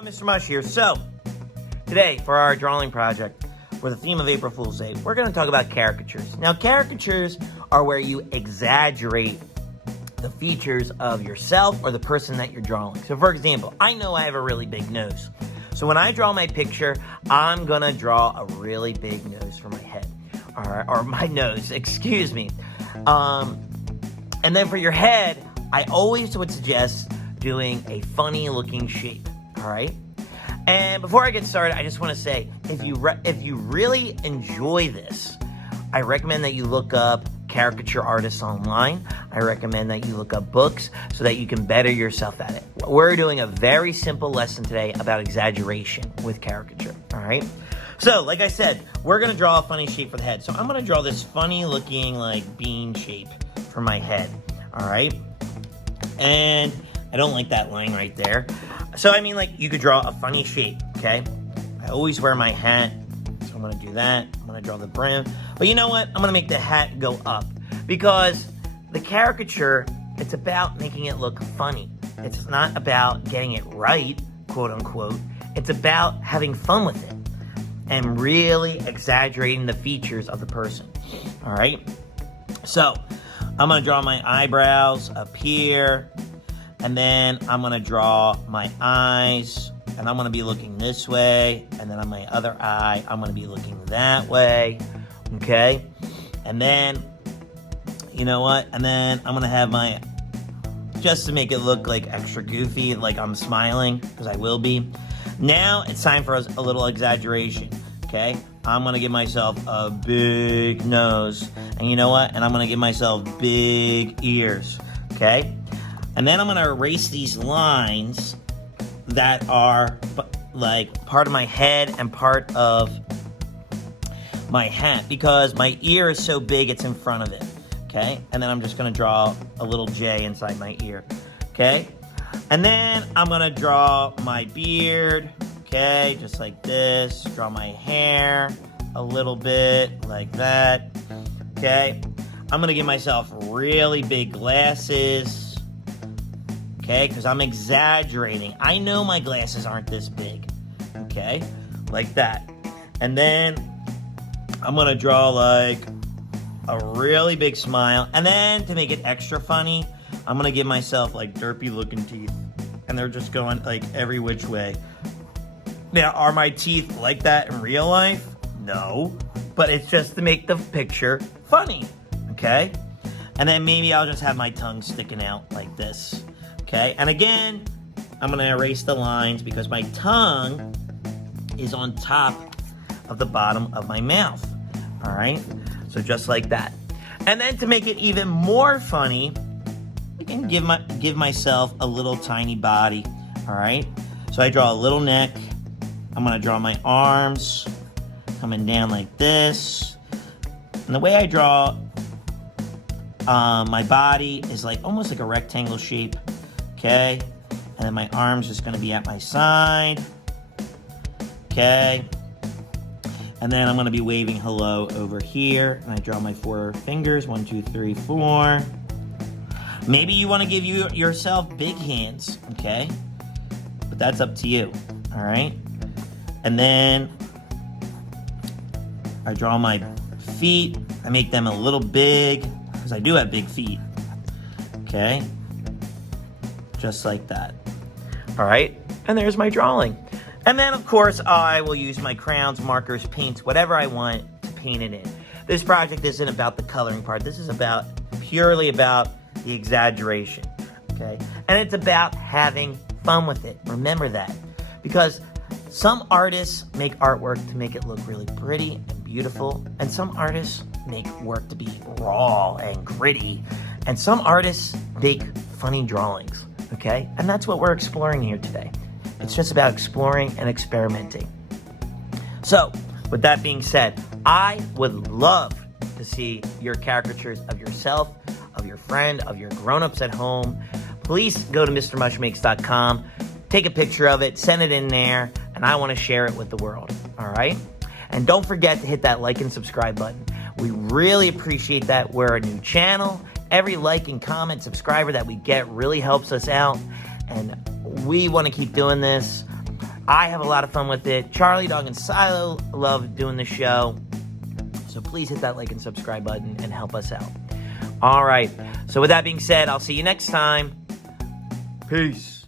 everyone, Mr. Mush here. So, today, for our drawing project, for the theme of April Fool's Day, we're going to talk about caricatures. Now, caricatures are where you exaggerate the features of yourself or the person that you're drawing. So, for example, I know I have a really big nose. So, when I draw my picture, I'm going to draw a really big nose for my head. Or my nose, excuse me. And then for your head, I always would suggest doing a funny looking shape. All right. And before I get started, I just want to say, if you really enjoy this, I recommend that you look up caricature artists online. I recommend that you look up books so that you can better yourself at it. We're doing a very simple lesson today about exaggeration with caricature. All right. So, like I said, we're going to draw a funny shape for the head. So I'm going to draw this funny looking like bean shape for my head. All right. And I don't like that line right there. So, I mean, like, you could draw a funny shape, okay? I always wear my hat, so I'm going to do that. I'm going to draw the brim. But you know what? I'm going to make the hat go up because the caricature, it's about making it look funny. It's not about getting it right, quote unquote. It's about having fun with it and really exaggerating the features of the person, all right? So, I'm going to draw my eyebrows up here. And then I'm going to draw my eyes, and I'm going to be looking this way. And then on my other eye, I'm going to be looking that way. Okay? And then, you know what? And then I'm going to have my, just to make it look like extra goofy, like I'm smiling, because I will be. Now it's time for a little exaggeration. Okay? I'm going to give myself a big nose. And you know what? And I'm going to give myself big ears. Okay? And then I'm going to erase these lines that are like part of my head and part of my hat because my ear is so big it's in front of it, okay? And then I'm just going to draw a little J inside my ear, okay? And then I'm going to draw my beard, okay, just like this. Draw my hair a little bit like that, okay? I'm going to give myself really big glasses. Okay, because I'm exaggerating. I know my glasses aren't this big. Okay, like that. And then I'm going to draw like a really big smile. And then to make it extra funny, I'm going to give myself like derpy looking teeth. And they're just going like every which way. Now, are my teeth like that in real life? No. But it's just to make the picture funny. Okay? And then maybe I'll just have my tongue sticking out like this. Okay, and again, I'm going to erase the lines because my tongue is on top of the bottom of my mouth. All right, so just like that. And then to make it even more funny, I can give myself a little tiny body. All right, so I draw a little neck. I'm going to draw my arms coming down like this. And the way I draw my body is like almost like a rectangle shape. Okay, and then my arm's just going to be at my side. Okay, and then I'm going to be waving hello over here. And I draw my 4 fingers, 1, 2, 3, 4. Maybe you want to give yourself big hands, okay? But that's up to you, all right? And then I draw my feet. I make them a little big because I do have big feet, okay? Just like that. All right, and there's my drawing. And then, of course, I will use my crayons, markers, paints, whatever I want to paint it in. This project isn't about the coloring part. This is purely about the exaggeration, okay? And it's about having fun with it. Remember that. Because some artists make artwork to make it look really pretty and beautiful, and some artists make work to be raw and gritty, and some artists make funny drawings. Okay, and that's what we're exploring here today. It's just about exploring and experimenting. So, with that being said, I would love to see your caricatures of yourself, of your friend, of your grown-ups at home. Please go to MrMushMakes.com, take a picture of it, send it in there, and I want to share it with the world, all right? And don't forget to hit that like and subscribe button. We really appreciate that. We're a new channel. Every like and comment, subscriber that we get really helps us out. And we want to keep doing this. I have a lot of fun with it. Charlie Dog and Silo love doing the show. So please hit that like and subscribe button and help us out. All right. So with that being said, I'll see you next time. Peace.